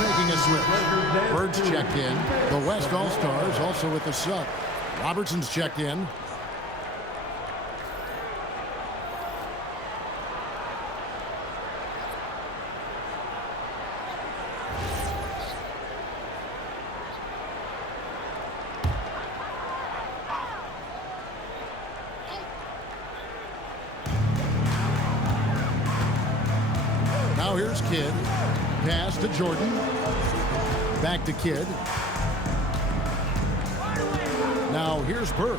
making a switch. Bird's checked in. The West All-Stars also with the sub. Robertson's checked in. Now here's Kidd. Pass to Jordan. Back to Kidd. Now here's Bird.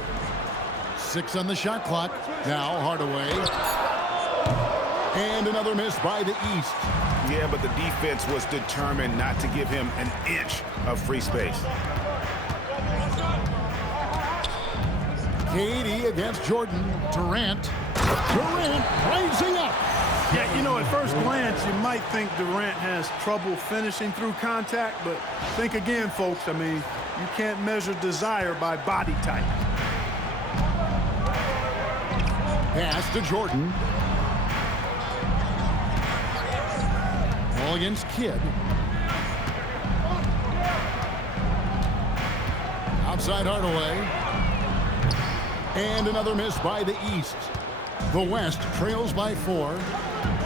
6 on the shot clock. Now Hardaway. And another miss by the East. Yeah, but the defense was determined not to give him an inch of free space. KD against Jordan. Durant. Durant rising up. Yeah, you know, at first glance, you might think Durant has trouble finishing through contact, but think again, folks. I mean, you can't measure desire by body type. Pass to Jordan. Ball against Kidd. Outside Hardaway. And another miss by the East. The West trails by 4.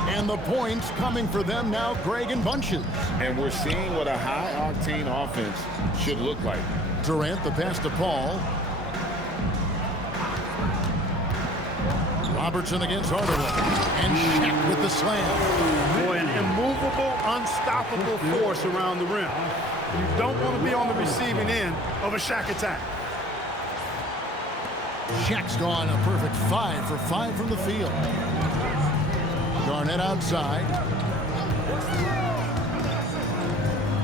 And the points coming for them now, Greg, in bunches. And we're seeing what a high-octane offense should look like. Durant, the pass to Paul. Robertson against Hardaway. And Shaq with the slam. Boy, an immovable, unstoppable force around the rim. You don't want to be on the receiving end of a Shaq attack. Shaq's gone a perfect 5 for 5 from the field. Garnett outside.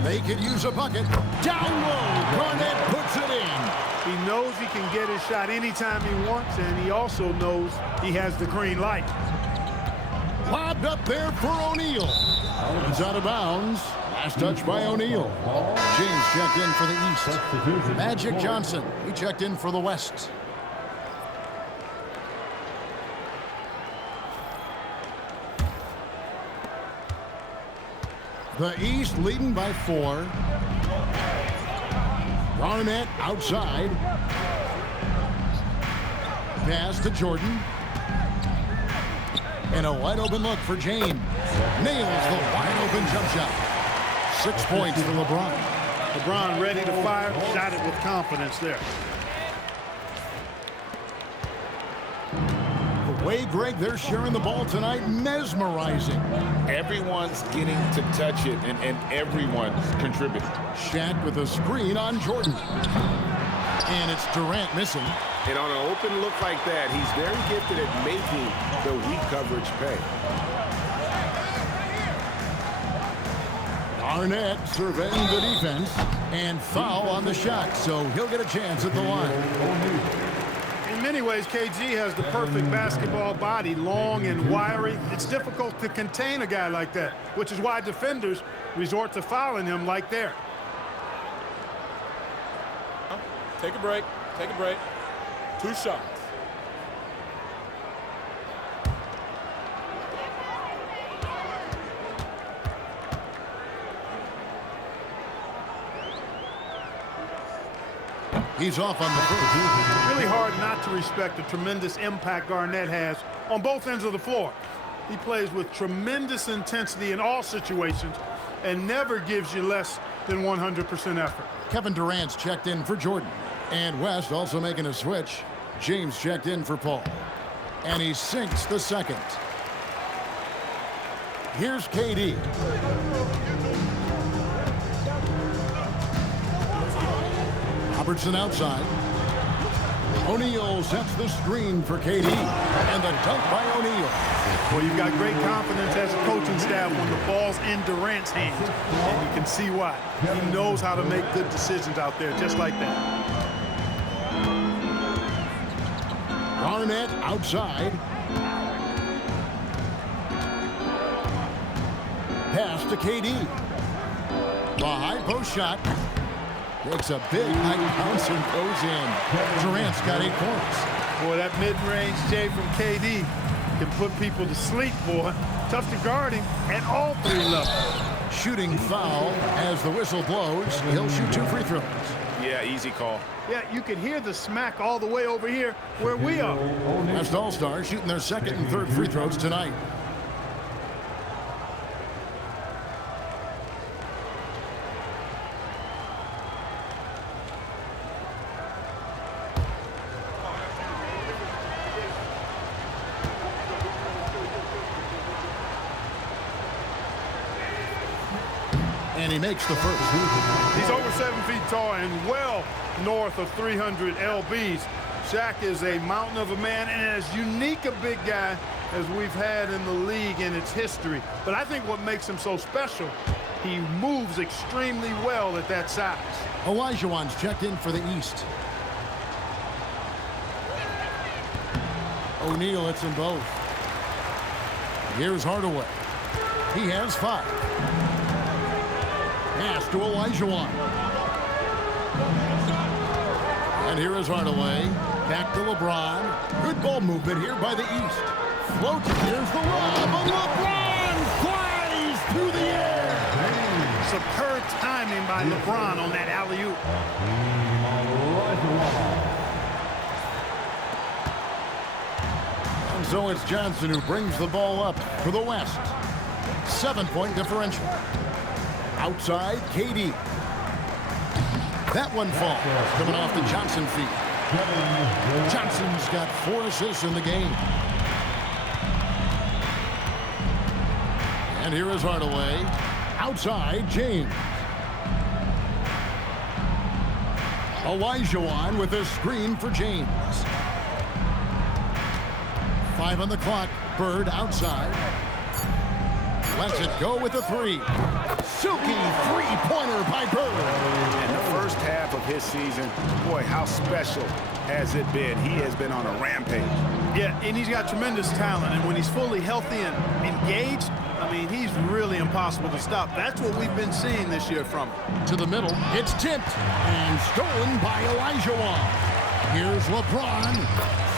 They could use a bucket. Down low. Garnett puts it in. He knows he can get his shot anytime he wants, and he also knows he has the green light. Lobbed up there for O'Neal. It's out of bounds. Last touch by O'Neal. James checked in for the East. Magic Johnson, he checked in for the West. The East leading by 4. Garnett outside. Pass to Jordan. And a wide open look for James. Nails the wide open jump shot. 6 points for LeBron. LeBron ready to fire, shot it with confidence there. The way, Greg, they're sharing the ball tonight, mesmerizing. Everyone's getting to touch it, and everyone's contributing. Shaq with a screen on Jordan. And it's Durant missing. And on an open look like that, he's very gifted at making the weak coverage pay. Garnett surveying the defense. And foul on the shot, so he'll get a chance at the line. In many ways, KG has the perfect basketball body, long and wiry. It's difficult to contain a guy like that, which is why defenders resort to fouling him like there. Take a break. Take a break. 2 shots. He's off on the first. Really hard not to respect the tremendous impact Garnett has on both ends of the floor. He plays with tremendous intensity in all situations and never gives you less than 100% effort. Kevin Durant's checked in for Jordan. And West also making a switch. James checked in for Paul. And he sinks the second. Here's KD. Robertson outside. O'Neal sets the screen for KD. And the dunk by O'Neal. Well, you've got great confidence as a coaching staff when the ball's in Durant's hands. And you can see why. He knows how to make good decisions out there just like that. Garnett outside. Pass to KD. The high post shot. Takes a big high bounce and goes in. Durant's got 8 points. Boy, that mid-range J from KD can put people to sleep, boy. Tough to guard him at all 3 levels. shooting foul. As the whistle blows, he'll shoot 2 free throws. Yeah, easy call. Yeah, you can hear the smack all the way over here where we are. West All-Stars shooting their 2nd and 3rd free throws tonight. And he makes the first. He's over 7 feet tall and well north of 300 lbs. Shaq is a mountain of a man and as unique a big guy as we've had in the league in its history. But I think what makes him so special, he moves extremely well at that size. Olajuwon's checked in for the East. O'Neal hits them both. Here's Hardaway. He has 5. Pass to Olajuwon. And here is Hardaway. Back to LeBron. Good ball movement here by the East. Floats. Here's the lob. And LeBron flies through the air. Superb timing by LeBron on that alley-oop. And so it's Johnson who brings the ball up for the West. 7-point differential. Outside, KD. That one falls, coming off the Johnson feet. Johnson's got 4 assists in the game. And here is Hardaway. Outside, James. Olajuwon with a screen for James. 5 on the clock. Bird outside. Lets it go with a 3. Silky three-pointer by Bird. In the first half of his season, boy, how special has it been? He has been on a rampage. Yeah, and he's got tremendous talent. And when he's fully healthy and engaged, I mean, he's really impossible to stop. That's what we've been seeing this year from him. To the middle, it's tipped and stolen by Olajuwon. Here's LeBron.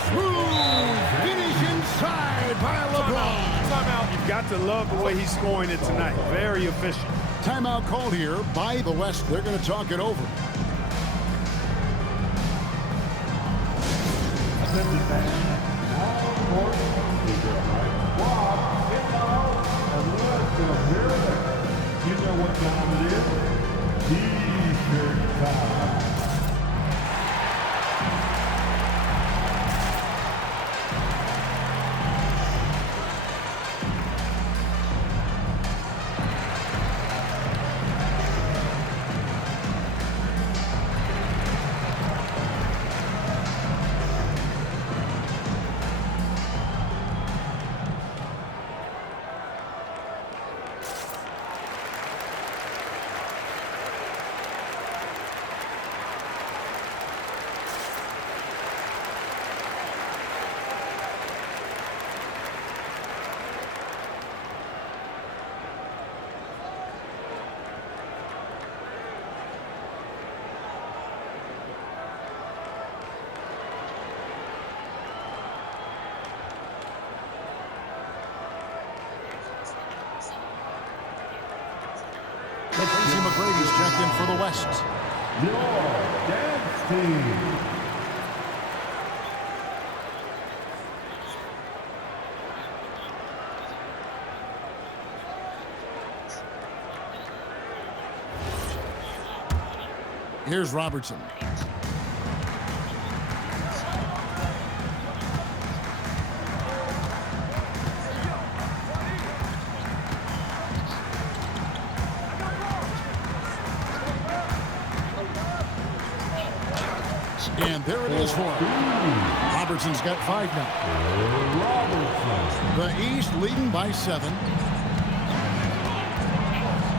Smooth finish inside by LeBron. Timeout. You've got to love the way he's scoring it tonight. Very efficient. Timeout called here by the West. They're going to talk it over. You know what time it is? T-shirt time. Tracy McGrady's checked in for the West. Your dance team. Here's Robertson. And there it is for him. Robertson's got 5 now. The East leading by 7.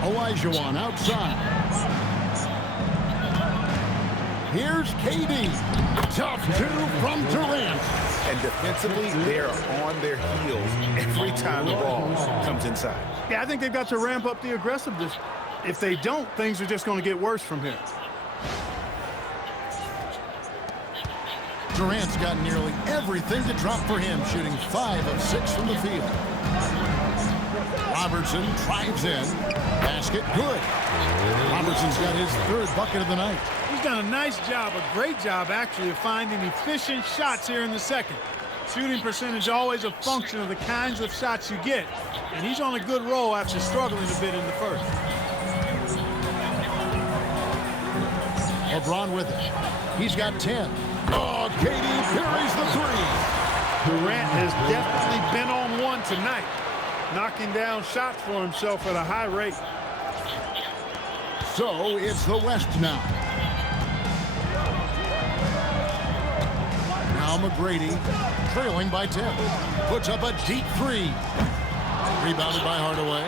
Olajuwon outside. Here's KD. Tough 2 from Durant. And defensively, they're on their heels every time the ball comes inside. Yeah, I think they've got to ramp up the aggressiveness. If they don't, things are just going to get worse from here. Durant's got nearly everything to drop for him, shooting 5 of 6 from the field. Robertson drives in. Basket, good. Robertson's got his third bucket of the night. He's done a nice job, a great job actually, of finding efficient shots here in the second. Shooting percentage always a function of the kinds of shots you get, and he's on a good roll after struggling a bit in the first. LeBron with it. He's got 10. Oh, KD buries the three. Durant has definitely been on one tonight, knocking down shots for himself at a high rate. So it's the West now. Now McGrady trailing by 10. Puts up a deep three. Rebounded by Hardaway.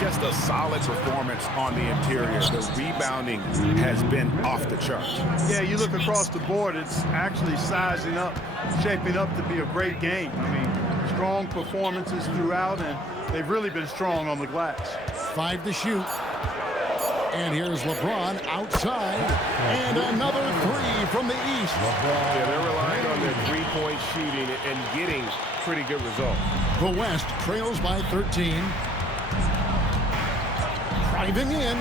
Just a solid performance on the interior. The rebounding has been off the charts. Yeah, you look across the board, it's actually sizing up, shaping up to be a great game. I mean, strong performances throughout, and they've really been strong on the glass. 5 to shoot. And here's LeBron outside. And another three from the East. Yeah, they're relying on their three-point shooting and getting pretty good results. The West trails by 13. Driving in.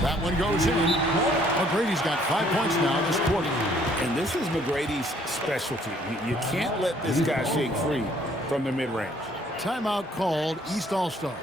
That one goes in. McGrady's got 5 points now this quarter. And this is McGrady's specialty. You can't let this guy shake free from the mid-range. Timeout called, East All-Stars.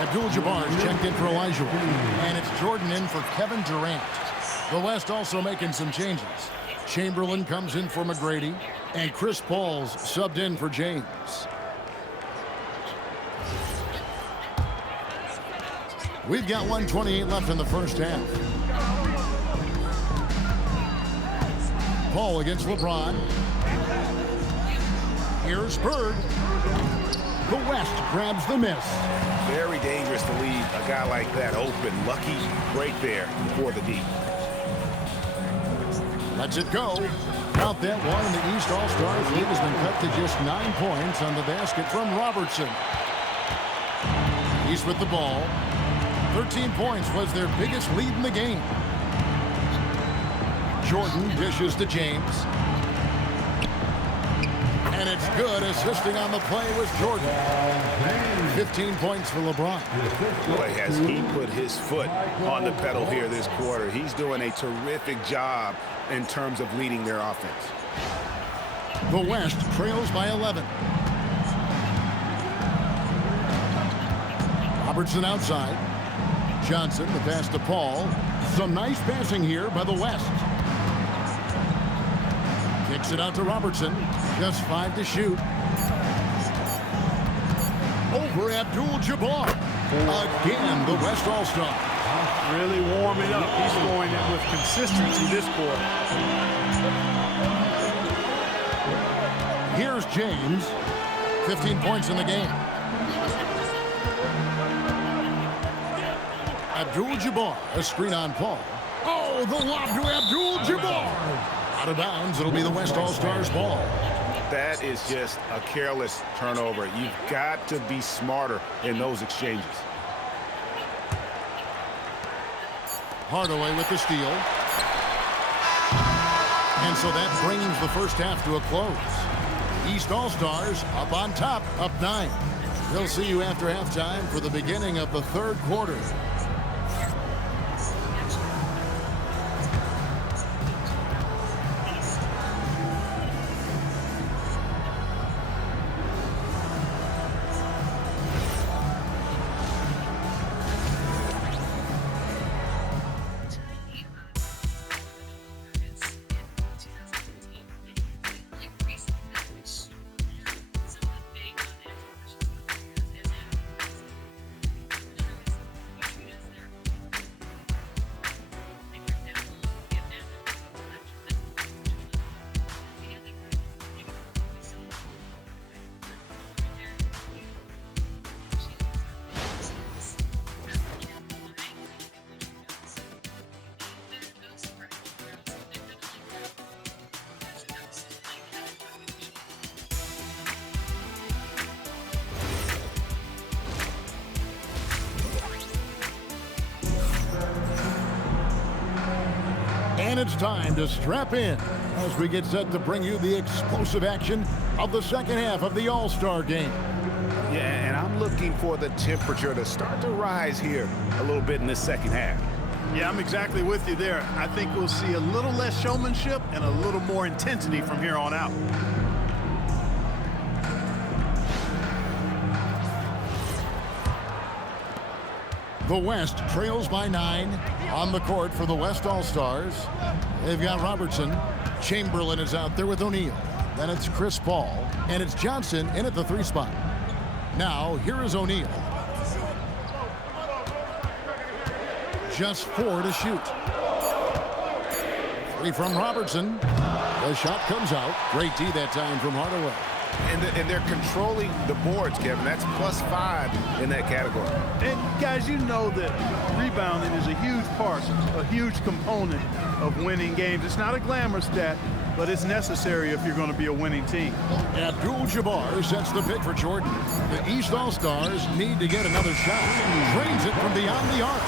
Abdul-Jabbar's checked in for Elijah Wood. And it's Jordan in for Kevin Durant. The West also making some changes. Chamberlain comes in for McGrady. And Chris Paul's subbed in for James. We've got 1:28 left in the first half. Paul against LeBron. Here's Bird. The West grabs the miss. Very dangerous to leave a guy like that open. Lucky break there for the D. Lets it go. Count that one, and the East All-Stars lead has been cut to just 9 points on the basket from Robertson. East with the ball. 13 points was their biggest lead in the game. Jordan dishes to James. And it's good. Assisting on the play was Jordan. 15 points for LeBron. Boy, has he put his foot on the pedal here this quarter. He's doing a terrific job in terms of leading their offense. The West trails by 11. Robertson outside. Johnson, the pass to Paul. Some nice passing here by the West. Kicks it out to Robertson. Just 5 to shoot. Over Abdul-Jabbar. Again, the West All-Star. Really warming up. He's scoring it with consistency this quarter. Here's James. 15 points in the game. Abdul-Jabbar, a screen on Paul. Oh, the lob to Abdul-Jabbar. Out of bounds, it'll be the West All-Stars ball. That is just a careless turnover. You've got to be smarter in those exchanges. Hardaway with the steal. And so that brings the first half to a close. East All-Stars up on top, up 9. They'll see you after halftime for the beginning of the third quarter. And it's time to strap in as we get set to bring you the explosive action of the second half of the All-Star game. Yeah, and I'm looking for the temperature to start to rise here a little bit in this second half. Yeah, I'm exactly with you there. I think we'll see a little less showmanship and a little more intensity from here on out. The West trails by 9 on the court for the West All-Stars. They've got Robertson. Chamberlain is out there with O'Neal. Then it's Chris Paul. And it's Johnson in at the 3 spot. Now, here is O'Neal. Just 4 to shoot. 3 from Robertson. The shot comes out. Great D that time from Hardaway. And they're controlling the boards, Kevin. That's +5 in that category. And guys, you know that rebounding is a huge part, a huge component of winning games. It's not a glamour stat, but it's necessary if you're going to be a winning team. Abdul-Jabbar sets the pick for Jordan. The East All-Stars need to get another shot. Drains it from beyond the arc.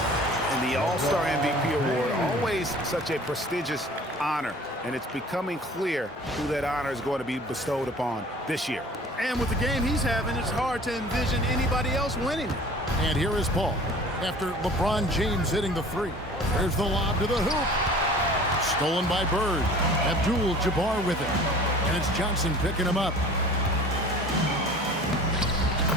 And the All-Star MVP award, always such a prestigious honor. And it's becoming clear who that honor is going to be bestowed upon this year. And with the game he's having, it's hard to envision anybody else winning it. And here is Paul. After LeBron James hitting the 3. There's the lob to the hoop. Stolen by Bird. Abdul-Jabbar with it. And it's Johnson picking him up.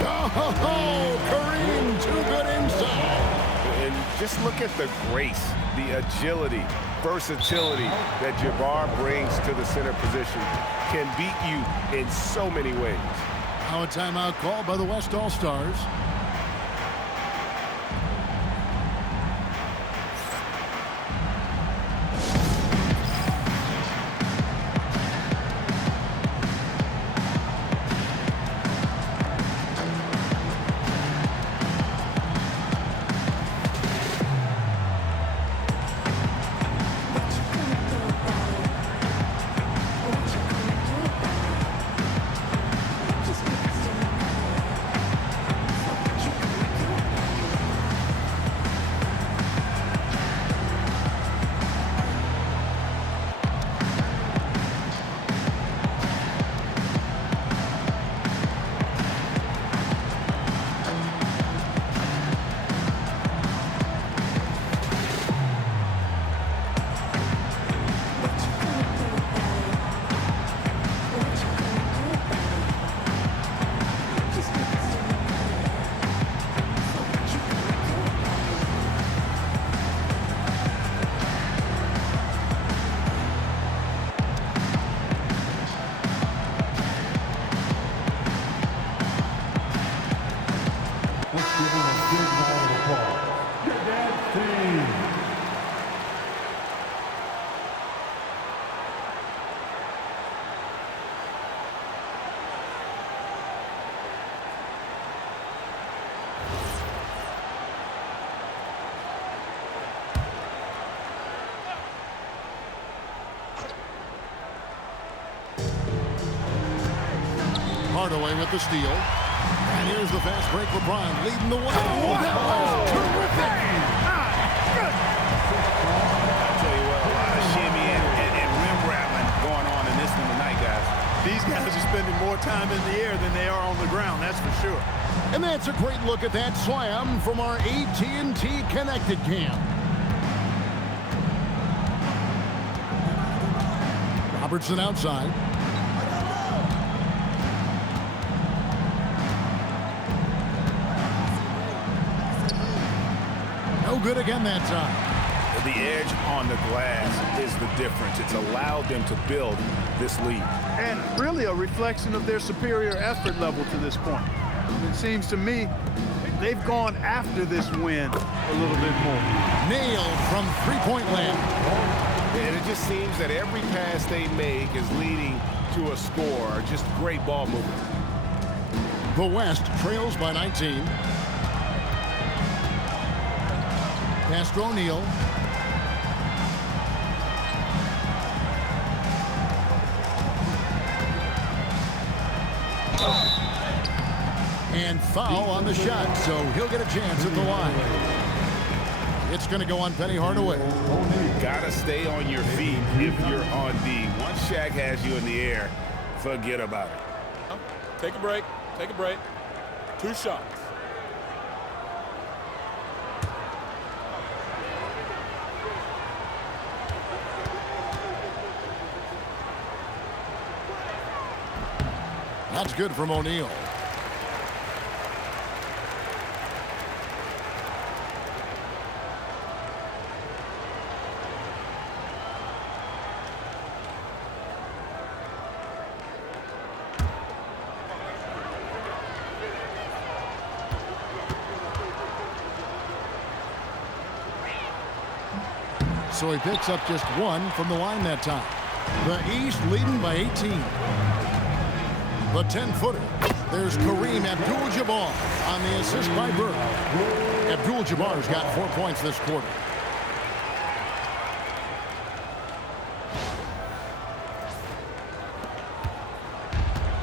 Oh, Kareem, too good inside. And just look at the grace, the agility, versatility that Jabbar brings to the center position. Can beat you in so many ways. Now a timeout called by the West All-Stars. Hardaway with the steal. And here's the fast break. LeBron leading the way. Oh, that was terrific! I'll tell you what, a lot of shimmy and rim rattling going on in this one tonight, guys. These guys are spending more time in the air than they are on the ground, that's for sure. And that's a great look at that slam from our AT&T Connected Cam. Robertson outside. No good again that time. The edge on the glass is the difference. It's allowed them to build this lead. And really a reflection of their superior effort level to this point. It seems to me they've gone after this win a little bit more. Nailed from three-point land. And it just seems that every pass they make is leading to a score. Just great ball movement. The West trails by 19. Pass to O'Neal. And foul on the shot, so he'll get a chance at the line. It's going to go on Penny Hardaway. Gotta stay on your feet if you're on D. Once Shaq has you in the air, forget about it. Take a break. Take a break. 2 shots. That's good from O'Neal. So he picks up just 1 from the line that time. The East leading by 18. The 10-footer. There's Kareem Abdul-Jabbar on the assist by Bird. Abdul-Jabbar's got 4 points this quarter.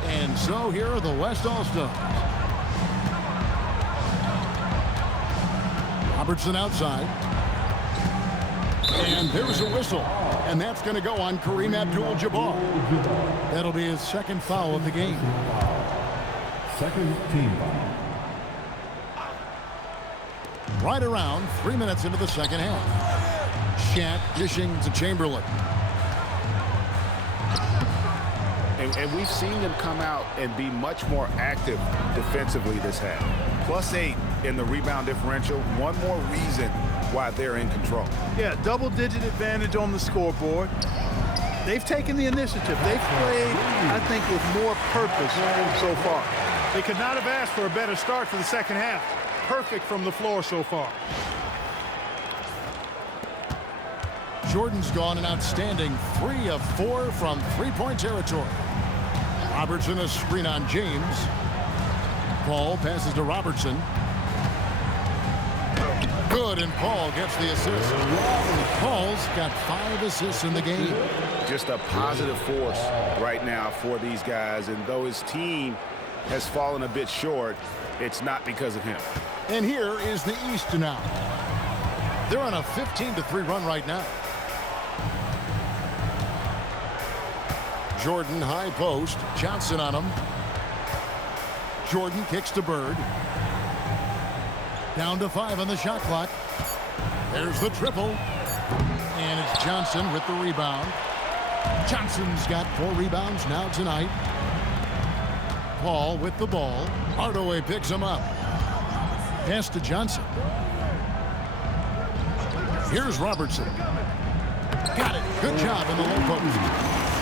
And so here are the West All-Stars. Robertson outside. And there's a whistle. And that's going to go on Kareem Abdul-Jabbar. That'll be his second foul of the game. Second team foul. Right around 3 minutes into the second half. Shaq dishing to Chamberlain. And we've seen them come out and be much more active defensively this half. +8 in the rebound differential. One more reason why they're in control. Yeah, double-digit advantage on the scoreboard. They've taken the initiative. They've played, I think, with more purpose so far. They could not have asked for a better start for the second half. Perfect from the floor so far. Jordan's gone an outstanding 3 of 4 from three-point territory. Robertson a screen on James. Paul passes to Robertson. Good, and Paul gets the assist. Paul's got 5 assists in the game. Just a positive force right now for these guys, and though his team has fallen a bit short, it's not because of him. And here is the East now. They're on a 15-3 run right now. Jordan high post. Johnson on him. Jordan kicks to Bird. Down to 5 on the shot clock. There's the triple. And it's Johnson with the rebound. Johnson's got 4 rebounds now tonight. Paul with the ball. Hardaway picks him up. Pass to Johnson. Here's Robertson. Got it. Good job in the low post.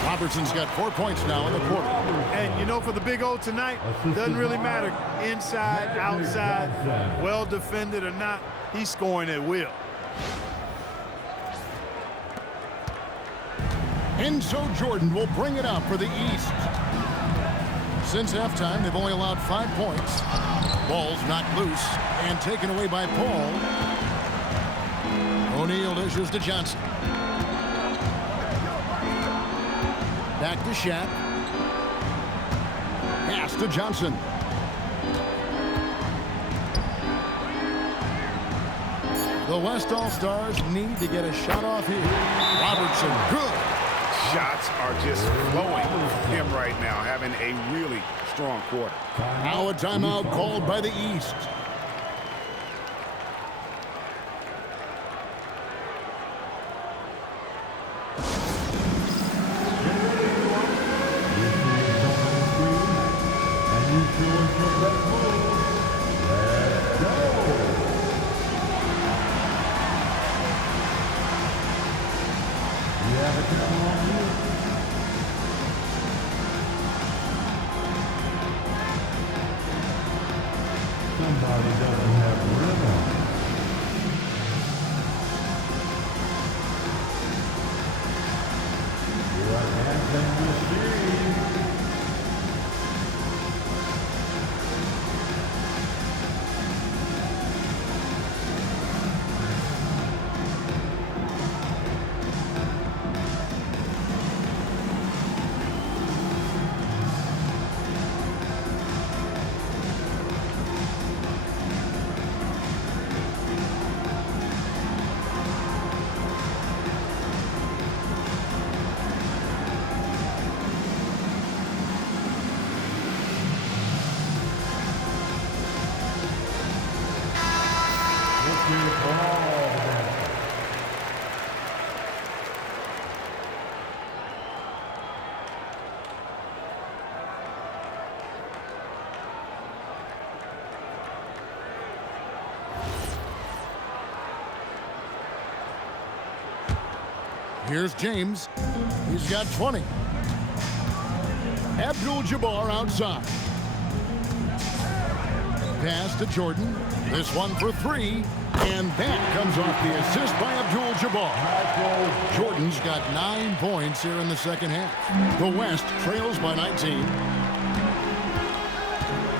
Robertson's got 4 points now in the quarter. And, you know, for the Big O tonight, doesn't really matter inside, outside, well defended or not. He's scoring at will. And so Jordan will bring it up for the East. Since halftime, they've only allowed 5 points. Ball's knocked loose and taken away by Paul. O'Neal dishes to Johnson. Back to Shaq. Pass to Johnson. The West All-Stars need to get a shot off here. Robertson, good. Shots are just flowing from him right now, having a really strong quarter. Now a timeout called by the East. Somebody doesn't have rhythm. What happened this series? Here's James. He's got 20. Abdul-Jabbar outside. Pass to Jordan. This one for 3. And that comes off the assist by Abdul-Jabbar. Jordan's got 9 points here in the second half. The West trails by 19.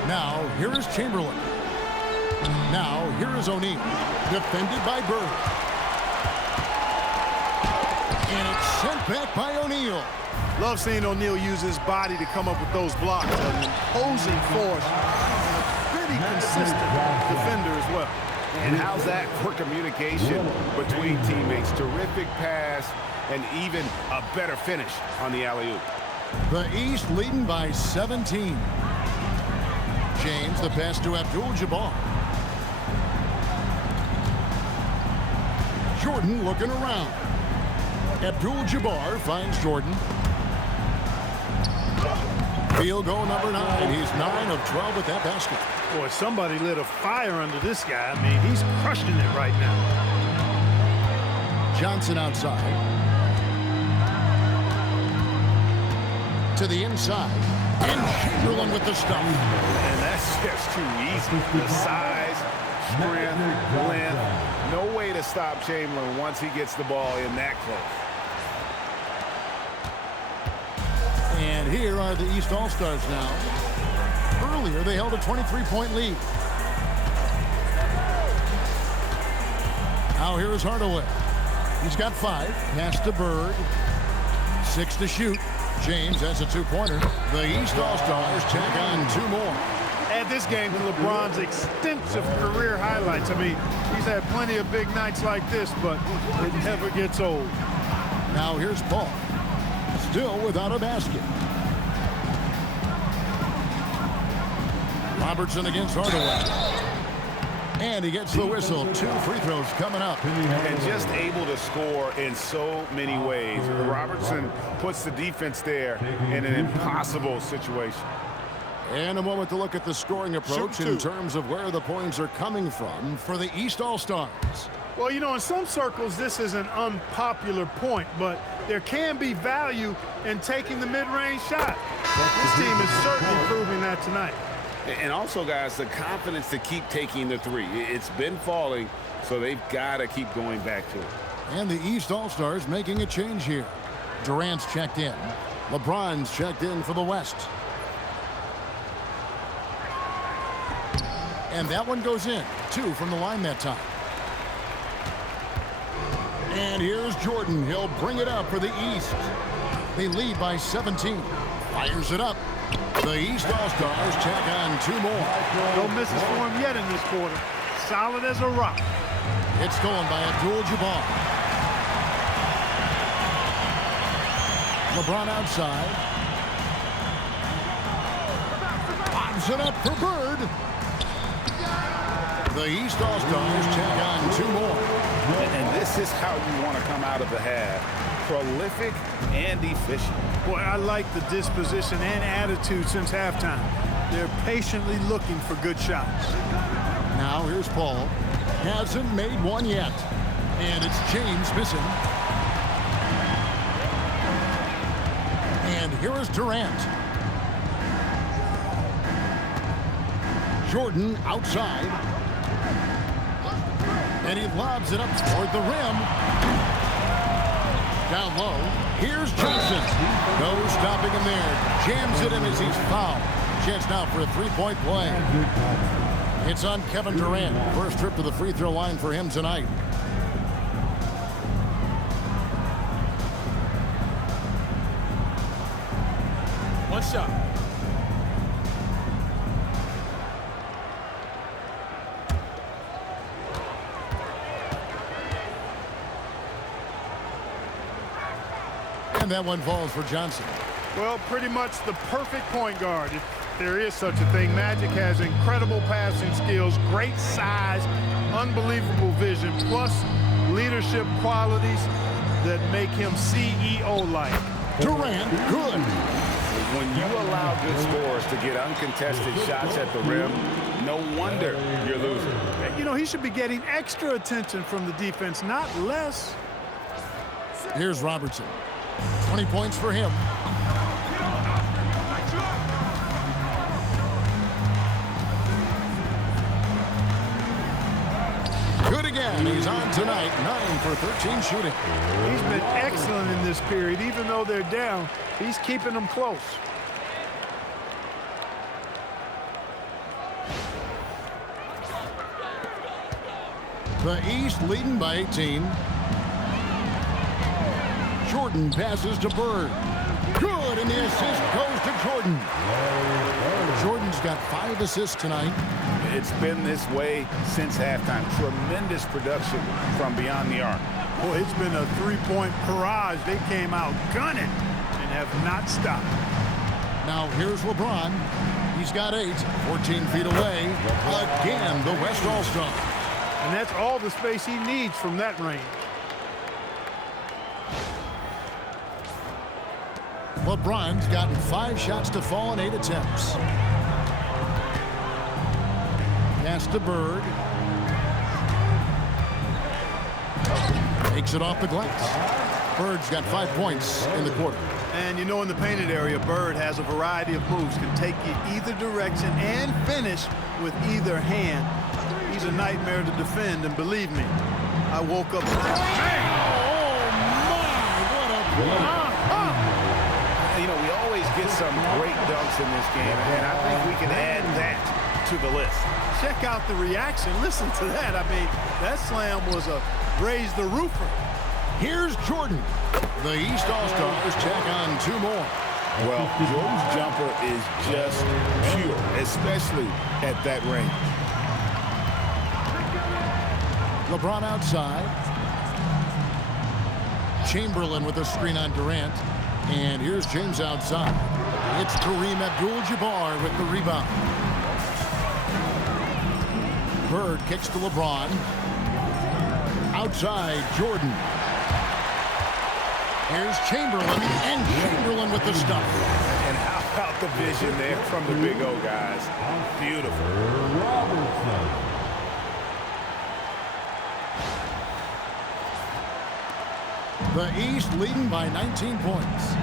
Now, here is Chamberlain. Now, here is O'Neal. Defended by Bird. And it's sent back by O'Neal. Love seeing O'Neal use his body to come up with those blocks. An imposing force. And a pretty consistent defender as well. And how's that for communication between teammates? Terrific pass and even a better finish on the alley-oop. The East leading by 17. James, the pass to Abdul-Jabbar. Jordan looking around. Abdul-Jabbar finds Jordan. Field goal number 9. He's 9 of 12 with that basket. Boy, somebody lit a fire under this guy. I mean, he's crushing it right now. Johnson outside. To the inside. And Chamberlain with the stuff. And that's just too easy. The size, strength, length. No way to stop Chamberlain once he gets the ball in that close. And here are the East All-Stars now. Earlier, they held a 23-point lead. Now here is Hardaway. He's got 5. Pass to Bird. 6 to shoot. James has a 2-pointer. The East All-Stars tack on 2 more. Add this game to LeBron's extensive career highlights. I mean, he's had plenty of big nights like this, but it never gets old. Now here's Paul. Still without a basket. Robertson against Hardaway. And he gets the whistle. 2 free throws coming up. And just able to score in so many ways. Robertson puts the defense there in an impossible situation. And a moment to look at the scoring approach in terms of where the points are coming from for the East All-Stars. Well, you know, in some circles, this is an unpopular point, but there can be value in taking the mid-range shot. This team is certainly proving that tonight. And also, guys, the confidence to keep taking the 3. It's been falling, so they've got to keep going back to it. And the East All-Stars making a change here. Durant's checked in. LeBron's checked in for the West. And that one goes in. 2 from the line that time. And here's Jordan. He'll bring it up for the East. They lead by 17. Fires it up. The East All-Stars tack on 2 more. No misses for him yet in this quarter. Solid as a rock. It's stolen by Abdul-Jabbar. LeBron outside. Lobs it up for Bird. The East All-Stars tack on 2 more. And this is how you want to come out of the half. Prolific and efficient. Boy, I like the disposition and attitude since halftime. They're patiently looking for good shots. Now here's Paul. Hasn't made one yet. And it's James missing. And here is Durant. Jordan outside. And he lobs it up toward the rim. Down low. Here's Johnson. No stopping him there. Jams it in as he's fouled. Chance now for a 3-point play. It's on Kevin Durant. First trip to the free throw line for him tonight. One shot. And that one falls for Johnson. Well, pretty much the perfect point guard, if there is such a thing. Magic has incredible passing skills, great size, unbelievable vision, plus leadership qualities that make him CEO-like. Durant, good. When you allow good scorers to get uncontested shots at the rim, no wonder you're losing. You know, he should be getting extra attention from the defense, not less. Here's Robertson. 20 points for him. Good again. He's on tonight. 9 for 13 shooting. He's been excellent in this period. Even though they're down, he's keeping them close. The East leading by 18. Jordan passes to Bird. Good, and the assist goes to Jordan. Jordan's got 5 assists tonight. It's been this way since halftime. Tremendous production from beyond the arc. Boy, it's been a three-point barrage. They came out gunning and have not stopped. Now here's LeBron. He's got 8, 14 feet away. Again, the West All-Star. And that's all the space he needs from that range. LeBron's gotten 5 shots to fall in 8 attempts. Pass to Bird. Takes it off the glass. Bird's got 5 points in the quarter. And you know, in the painted area, Bird has a variety of moves. Can take you either direction and finish with either hand. He's a nightmare to defend, and believe me, I woke up. Oh, my, what a block. You know, we always get some great dunks in this game, and I think we can add that to the list. Check out the reaction. Listen to that. I mean, that slam was a raise the roofer. Here's Jordan. The East All-Stars check on 2 more. Well, Jordan's jumper is just pure, especially at that range. LeBron outside. Chamberlain with a screen on Durant. And here's James outside. It's Kareem Abdul-Jabbar with the rebound. Bird kicks to LeBron. Outside, Jordan. Here's Chamberlain, and Chamberlain with the stop. And how about the vision there from the Big O guys? Beautiful. Robertson. The East leading by 19 points.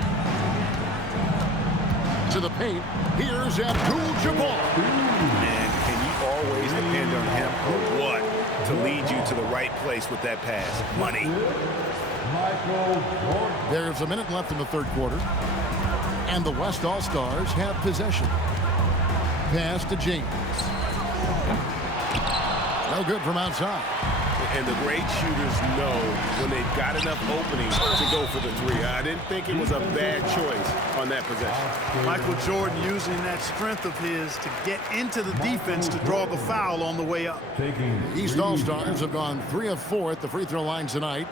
To the paint, here's Abdul-Jabbar. And can you always depend on him or what to lead you to the right place with that pass? Money. Michael Jordan. There's a minute left in the third quarter. And the West All-Stars have possession. Pass to James. No good from outside. And the great shooters know when they've got enough opening to go for the 3. I didn't think it was a bad choice on that possession. Michael Jordan using that strength of his to get into the defense to draw the foul on the way up. Taking East All-Stars have gone 3 of 4 at the free throw line tonight.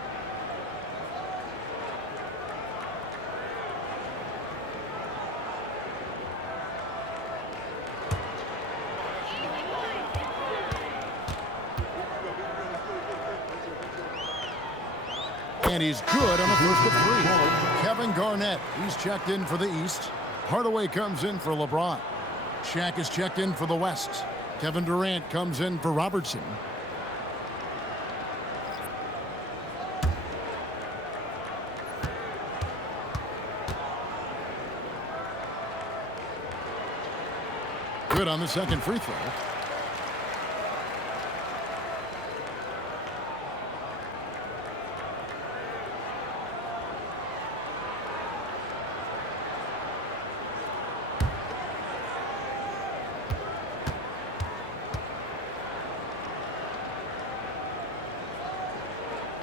And he's good on the first of 3. Kevin Garnett, he's checked in for the East. Hardaway comes in for LeBron. Shaq is checked in for the West. Kevin Durant comes in for Robertson. Good on the second free throw.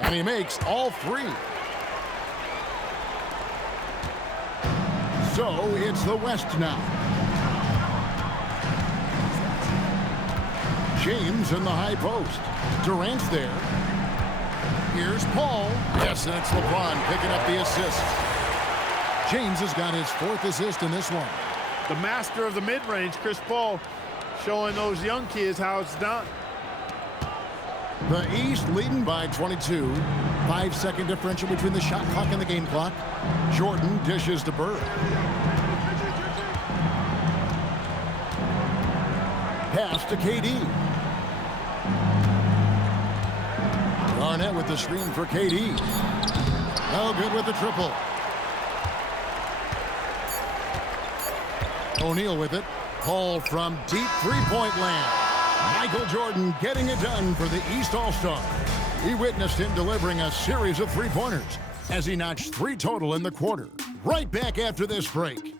And he makes all 3. So it's the West now. James in the high post. Durant's there. Here's Paul. Yes, and it's LeBron picking up the assist. James has got his 4th assist in this one. The master of the mid-range, Chris Paul, showing those young kids how it's done. The East leading by 22. 5-second differential between the shot clock and the game clock. Jordan dishes to Bird. Pass to KD. Garnett with the screen for KD. No good with the triple. O'Neal with it. Paul from deep three-point land. Michael Jordan getting it done for the East All-Star. He witnessed him delivering a series of three-pointers as he notched 3 total in the quarter. Right back after this break.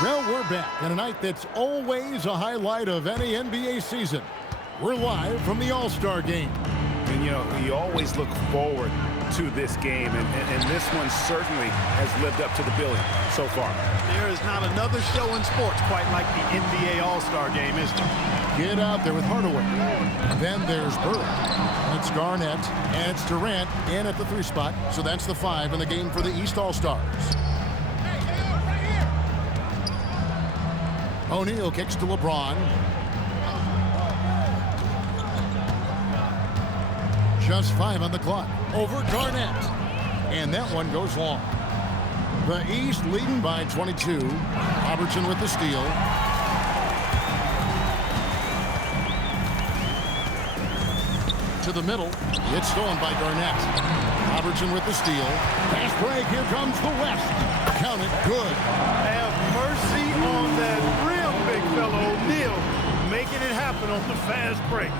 Well, we're back on a night that's always a highlight of any NBA season. We're live from the All-Star game. And, you know, you always look forward to this game, and this one certainly has lived up to the billing so far. There is not another show in sports quite like the NBA All-Star game, is there? Get out there with Hardaway. Then there's Bird. It's Garnett, and it's Durant in at the 3 spot. So that's the 5 in the game for the East All-Stars. O'Neal kicks to LeBron. Just 5 on the clock. Over Garnett. And that one goes long. The East leading by 22. Robertson with the steal. To the middle. It's stolen by Garnett. Robertson with the steal. Fast break. Here comes the West. Count it. Good. Have mercy on that real big fellow O'Neal, making it happen on the fast break.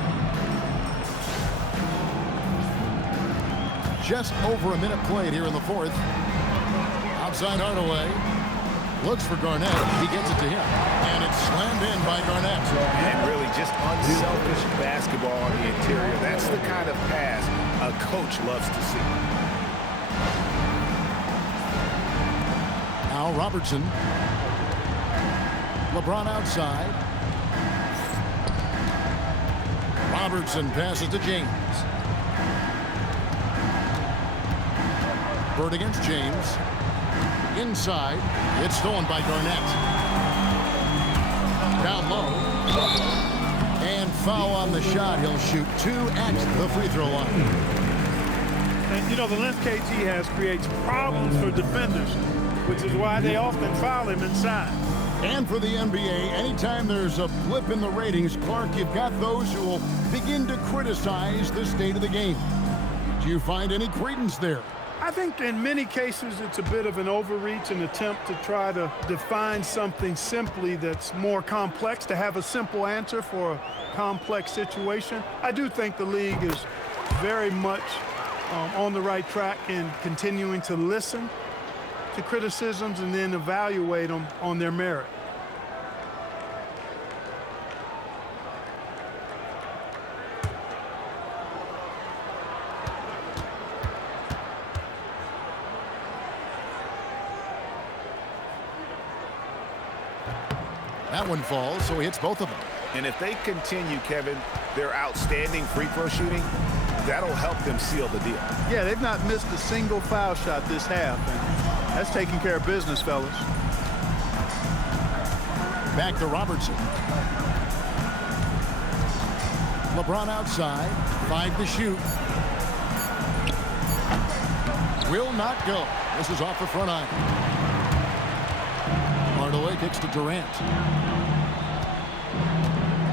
Just over a minute played here in the 4th. Outside Hardaway. Looks for Garnett. He gets it to him. And it's slammed in by Garnett. And really just unselfish basketball on the interior. That's the kind of pass a coach loves to see. Now Robertson. LeBron outside. Robertson passes to James. Bird against James. Inside. It's stolen by Garnett. Down low. And foul on the shot. He'll shoot 2 at the free throw line. And, you know, the length KG has creates problems for defenders, which is why they often foul him inside. And for the NBA, anytime there's a blip in the ratings, Clark, you've got those who will begin to criticize the state of the game. Do you find any credence there? I think in many cases it's a bit of an overreach, an attempt to try to define something simply that's more complex, to have a simple answer for a complex situation. I do think the league is very much on the right track in continuing to listen to criticisms and then evaluate them on their merit. That one falls, so he hits both of them. And if they continue, Kevin, their outstanding free throw shooting, that'll help them seal the deal. Yeah, they've not missed a single foul shot this half, and that's taking care of business, fellas. Back to Robertson. LeBron outside, 5 to shoot. Will not go. This is off the front iron. Hardaway kicks to Durant.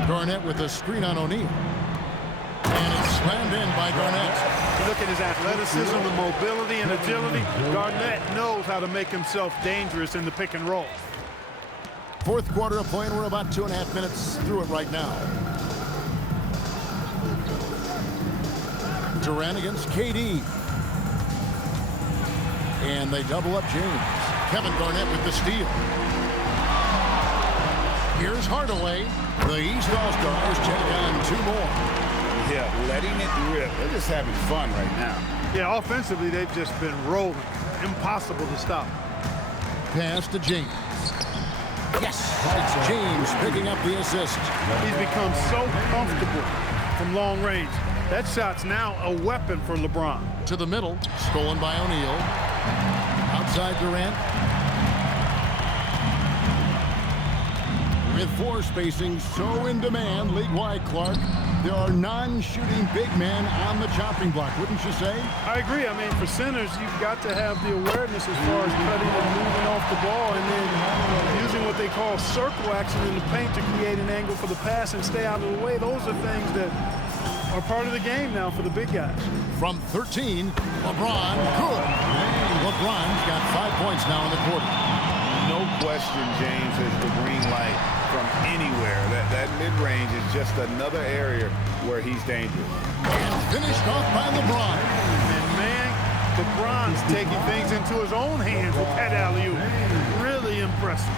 Garnett with a screen on O'Neal. And it's slammed in by Garnett. You look at his athleticism, the mobility, and agility. Garnett knows how to make himself dangerous in the pick and roll. 4th quarter of play, and we're about 2.5 minutes through it right now. Durant against KD. And they double up James. Kevin Garnett with the steal. Here's Hardaway. The East All-Stars take on 2 more. Yeah, letting it rip. They're just having fun right now. Yeah, offensively, they've just been rolling. Impossible to stop. Pass to James. Yes, it's James picking up the assist. He's become so comfortable from long range. That shot's now a weapon for LeBron. To the middle, stolen by O'Neal. Outside Durant. With floor spacing so in demand league-wide, Clark, there are non-shooting big men on the chopping block, wouldn't you say? I agree. I mean, for centers, you've got to have the awareness as far as cutting and moving off the ball and then using what they call circle action in the paint to create an angle for the pass and stay out of the way. Those are things that are part of the game now for the big guys. From 13, LeBron, good. LeBron's got 5 points now in the quarter. No question, James has the green light from anywhere. That mid-range is just another area where he's dangerous. And finished off by LeBron. And man, LeBron's taking things into his own hands with that alley-oop. Really impressive.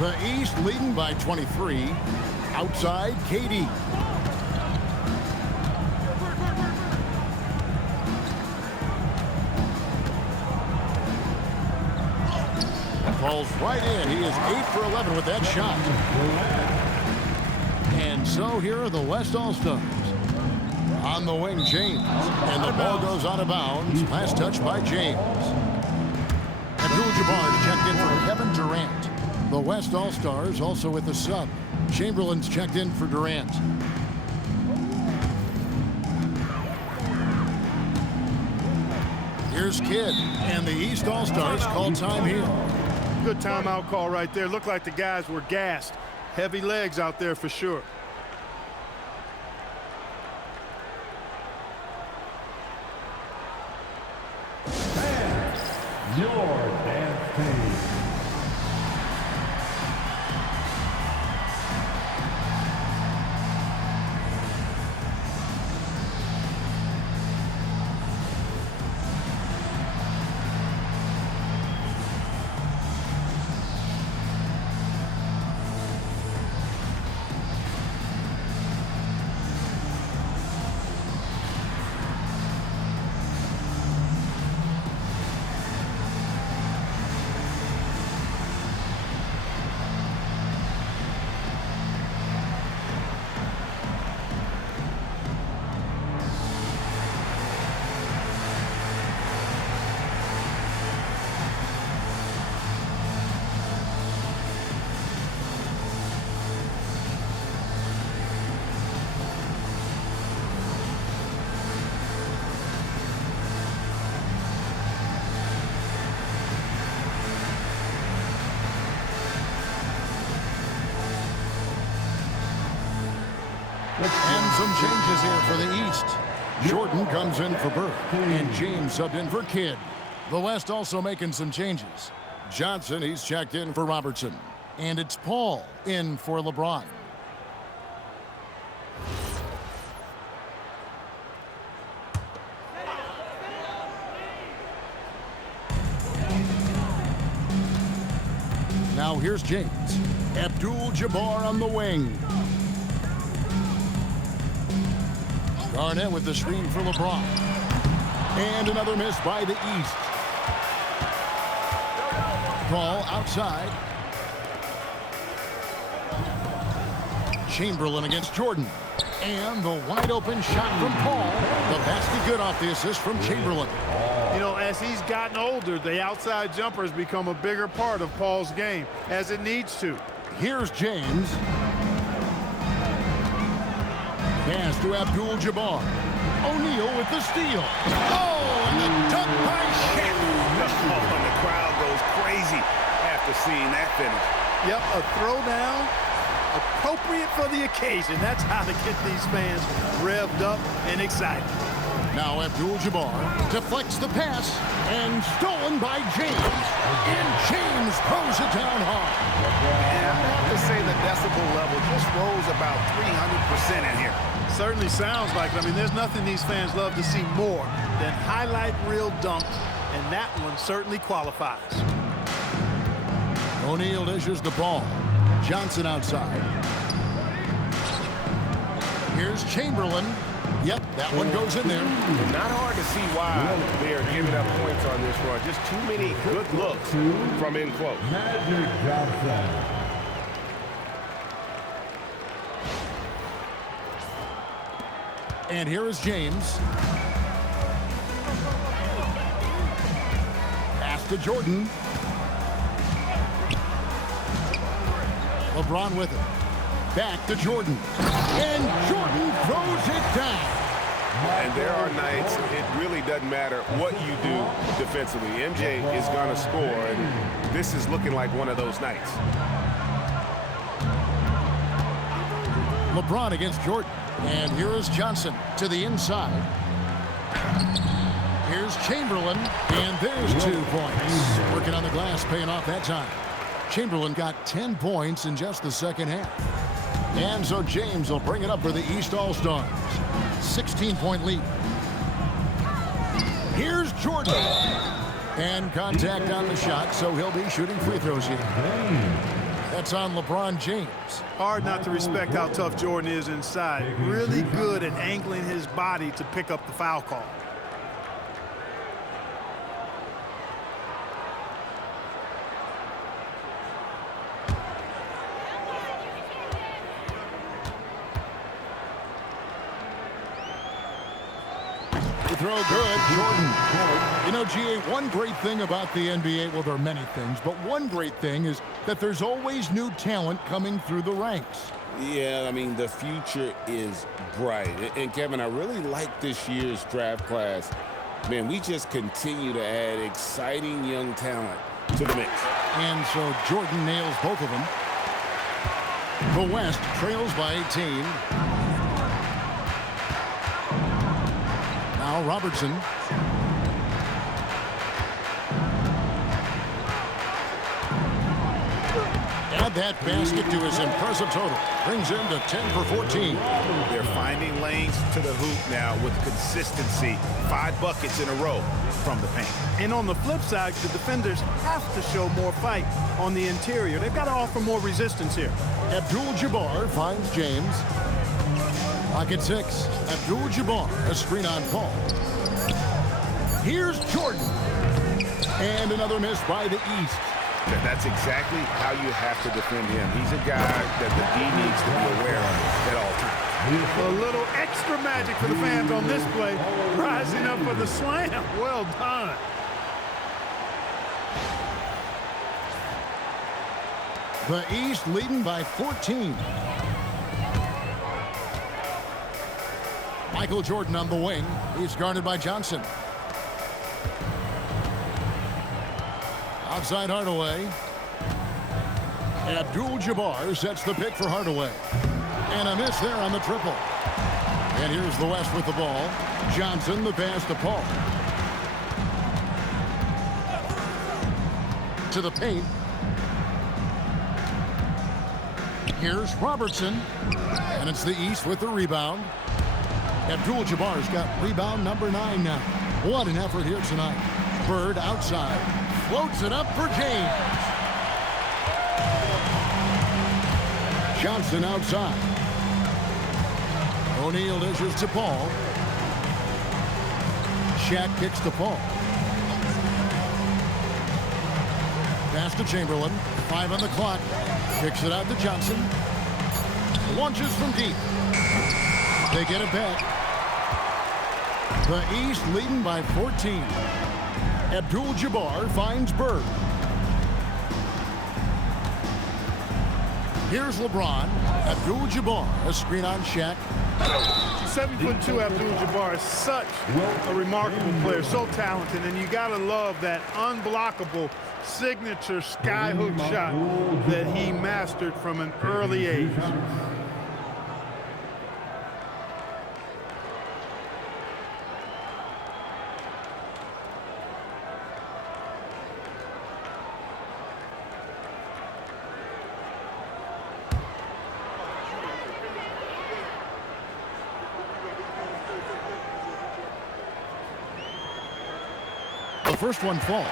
The East leading by 23. Outside, KD. Falls right in. He is 8 for 11 with that shot. And so here are the West All-Stars. On the wing, James. And the ball goes out of bounds. Last touch by James. Abdul-Jabbar checked in for Kevin Durant. The West All-Stars also with the sub. Chamberlain's checked in for Durant. Here's Kidd. And the East All-Stars call time here. Good timeout call right there. Looked like the guys were gassed. Heavy legs out there for sure. Your dance team. And some changes here for the East. Jordan comes in for Burke, and James subbed in for Kidd. The West also making some changes. Johnson, he's checked in for Robertson. And it's Paul in for LeBron. Now here's James. Abdul-Jabbar on the wing. Garnett with the screen for LeBron. And another miss by the East. Ball outside. Chamberlain against Jordan. And the wide open shot from Paul. The basket good off the assist from Chamberlain. You know, as he's gotten older, the outside jumper has become a bigger part of Paul's game, as it needs to. Here's James. Pass to Abdul-Jabbar. O'Neal with the steal. Oh, and the dunk by Shaq. Oh, and the crowd goes crazy after seeing that finish. Yep, a throwdown appropriate for the occasion. That's how to get these fans revved up and excited. Now Abdul-Jabbar deflects the pass and stolen by James. And James throws it down hard. And I have to say the decibel level just rose about 300% in here. Certainly sounds like it. I mean, there's nothing these fans love to see more than highlight reel dunks, and that one certainly qualifies. O'Neal dishes the ball. Johnson outside. Here's Chamberlain. Yep, that one goes in there. Not hard to see why they are giving up points on this run. Just too many good looks from in close. Magic Johnson. And here is James. Pass to Jordan. LeBron with it. Back to Jordan. And Jordan throws it down. And there are nights it really doesn't matter what you do defensively. MJ is going to score, and this is looking like one of those nights. LeBron against Jordan. And here is Johnson to the inside. Here's Chamberlain, and there's 2 points. Working on the glass, paying off that time. Chamberlain got 10 points in just the second half. And so James will bring it up for the East All-Stars. 16-point lead. Here's Jordan. And contact on the shot, so he'll be shooting free throws here. That's on LeBron James. Hard not to respect how tough Jordan is inside. Really good at angling his body to pick up the foul call. Throw good, Jordan. You know, GA, one great thing about the NBA, well, there are many things, but one great thing is that there's always new talent coming through the ranks. Yeah, I mean, the future is bright. And, Kevin, I really like this year's draft class. Man, we just continue to add exciting young talent to the mix. And so Jordan nails both of them. The West trails by 18. Now Robertson. Add that basket to his impressive total. Brings him to 10 for 14. They're finding lanes to the hoop now with consistency. 5 buckets in a row from the paint. And on the flip side, the defenders have to show more fight on the interior. They've got to offer more resistance here. Abdul-Jabbar finds James. Pocket 6. Abdul-Jabbar, a screen on Paul. Here's Jordan. And another miss by the East. That's exactly how you have to defend him. He's a guy that the D needs to be aware of at all times. A little extra magic for the fans on this play. Rising up for the slam. Well done. The East leading by 14. Michael Jordan on the wing. He's guarded by Johnson. Outside Hardaway. Abdul-Jabbar sets the pick for Hardaway. And a miss there on the triple. And here's the West with the ball. Johnson, the pass to Paul. To the paint. Here's Robertson. And it's the East with the rebound. Abdul-Jabbar's got rebound number 9 now. What an effort here tonight. Bird outside. Floats it up for James. Johnson outside. O'Neal dishes to Paul. Shaq kicks to Paul. Pass to Chamberlain. 5 on the clock. Kicks it out to Johnson. Launches from deep. They get it back. The East leading by 14. Abdul-Jabbar finds Bird. Here's LeBron. Abdul-Jabbar, a screen on Shaq. 7'2" Abdul-Jabbar is such a remarkable player, so talented, and you gotta love that unblockable signature skyhook shot that he mastered from an early age. The first one falls.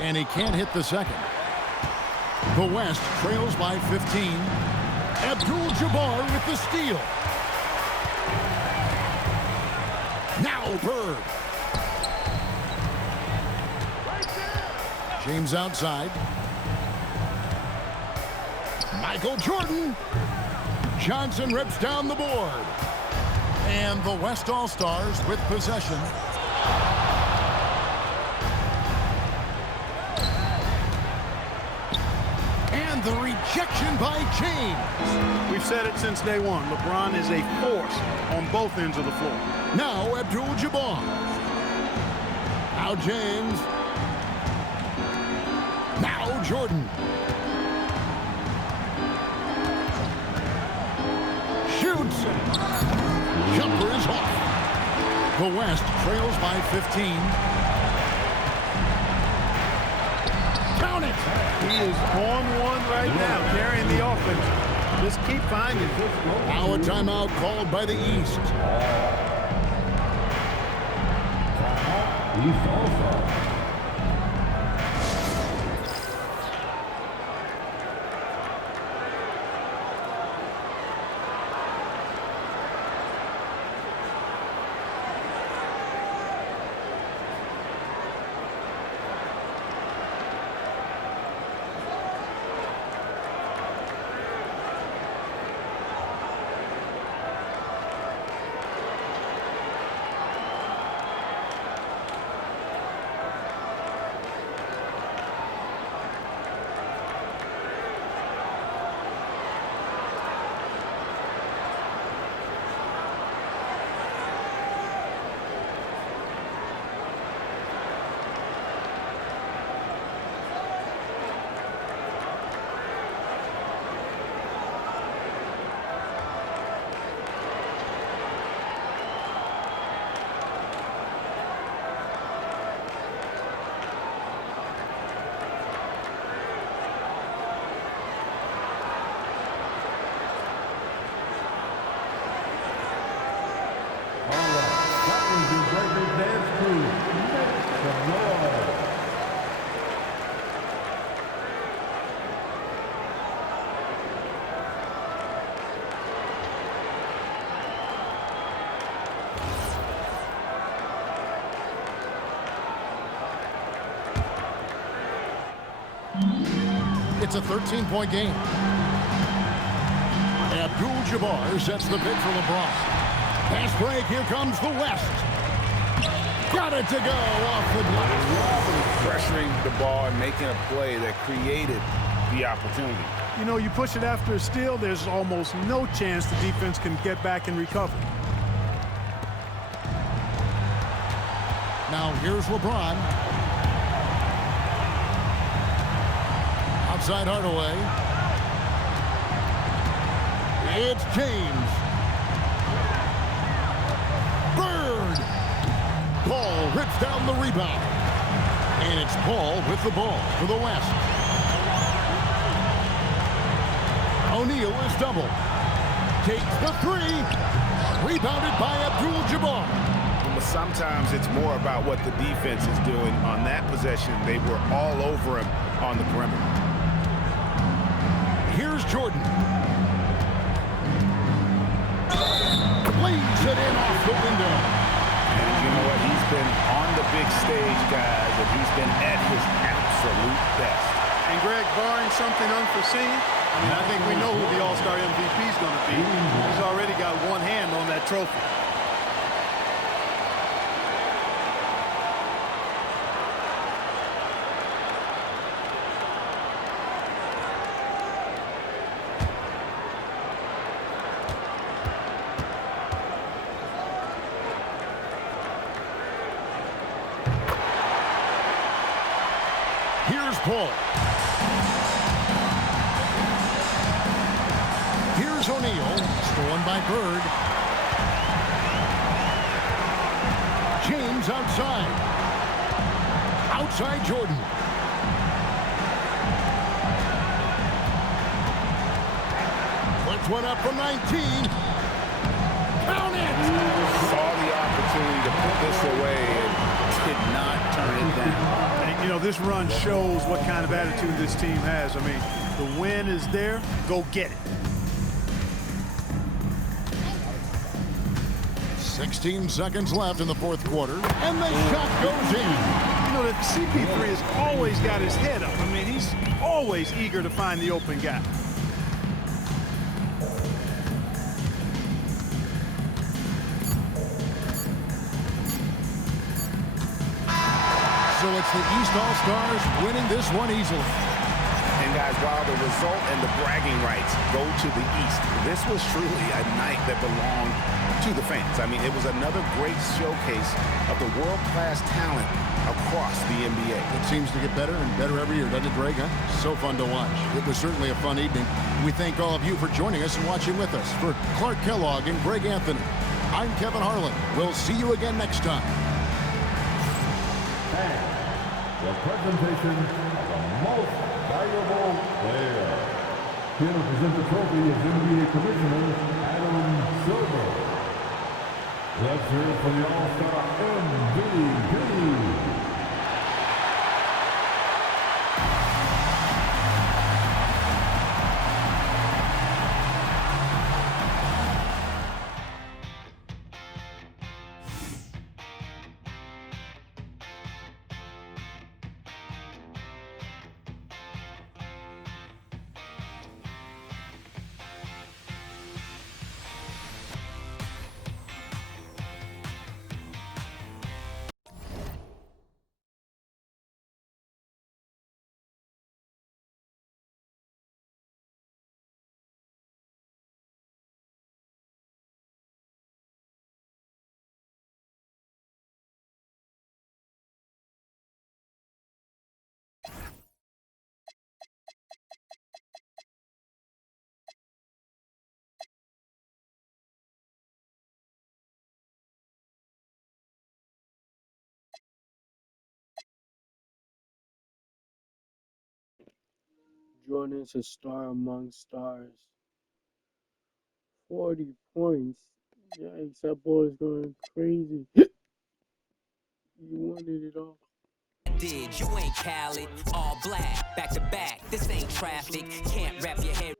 And he can't hit the second. The West trails by 15. Abdul-Jabbar with the steal. Now Bird. James outside. Michael Jordan. Johnson rips down the board. And the West All-Stars with possession. And the rejection by James. We've said it since day one. LeBron is a force on both ends of the floor. Now Abdul-Jabbar. Now James. Now Jordan. Shoots. Jumper is off. The West trails by 15. Count it. He is on one right now, carrying the offense. Just keep finding it. Now a timeout called by the East. East also. It's a 13-point game. Abdul-Jabbar sets the pick for LeBron. Pass break, here comes the West. Got it to go off the glass. Pressuring the ball and making a play that created the opportunity. You know, you push it after a steal, there's almost no chance the defense can get back and recover. Now here's LeBron. Outside Hardaway. It's James. Bird. Paul rips down the rebound. And it's Paul with the ball for the West. O'Neal is double. Takes the three. Rebounded by Abdul-Jabbar. But sometimes it's more about what the defense is doing on that possession. They were all over him on the perimeter. Here's Jordan. Lays it in off the window. And you know what? He's been on the big stage, guys, and he's been at his absolute best. And Greg, barring something unforeseen, I think we know who the All-Star MVP is going to be. He's already got one hand on that trophy. Here's Paul. Here's O'Neal, stolen by Bird. James outside. Outside Jordan. Puts one up from 19. Count it! Saw the opportunity to put this away and did not turn it down. And, you know, this run shows what kind of attitude this team has. I mean, the win is there. Go get it. 16 seconds left in the fourth quarter, and the shot goes in. You know, that CP3 has always got his head up. I mean, he's always eager to find the open gap. So it's the East All-Stars winning this one easily. And guys, while the result and the bragging rights go to the East, this was truly a night that belonged to the fans. I mean, it was another great showcase of the world-class talent across the NBA. It seems to get better and better every year, doesn't it, Greg? Huh? So fun to watch. It was certainly a fun evening. We thank all of you for joining us and watching with us. For Clark Kellogg and Greg Anthony, I'm Kevin Harlan. We'll see you again next time. The presentation of the most valuable player. Here to present the trophy is NBA Commissioner Adam Silver. Let's hear it for the All-Star MVP. Jordan's a star among stars. 40 points. Yikes, that boy's going crazy. You wanted it all. You ain't Khaled, all black, back to back. This ain't traffic, can't wrap your head.